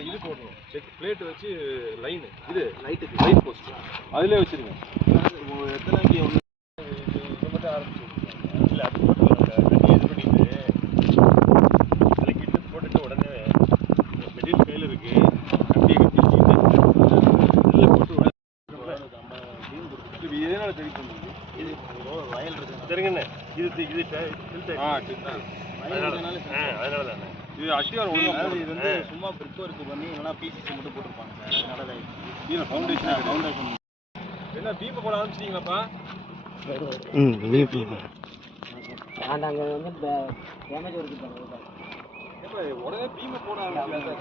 இது போடணும். Check plate வச்சு லைன் இது லைட் போஸ்ட் அதிலே வச்சிருங்க. எத்தனைக்கு ஒன்று இது மட்டும் ஆரம்பிச்சு இல்லை அது போட்டு தண்ணி இது பண்ணிட்டு அதில் கிட்ட போட்டுட்டு உடனே மெட்டீரியல் கையில் இருக்கு அப்படியே போட்டு எதனால சரி பண்ணுறது இது வயல் இருக்கு சரிங்கண்ணே இது அதனால தானே இது அசிவாரம் ஒழுங்காக இது வந்து சும்மா பிரிக் ஒர்க் பண்ணி இல்லைனா பிசிசி மட்டும் போட்டிருப்பாங்க சார் அதனால தான் கீழே ஃபவுண்டேஷன் என்ன பீப்பை போட ஆரம்பிச்சிட்டீங்களாப்பா அங்கே வந்து டேமேஜ் ஒர்க் பண்ணுறாங்க உடனே பீமை போட ஆரம்பிச்சு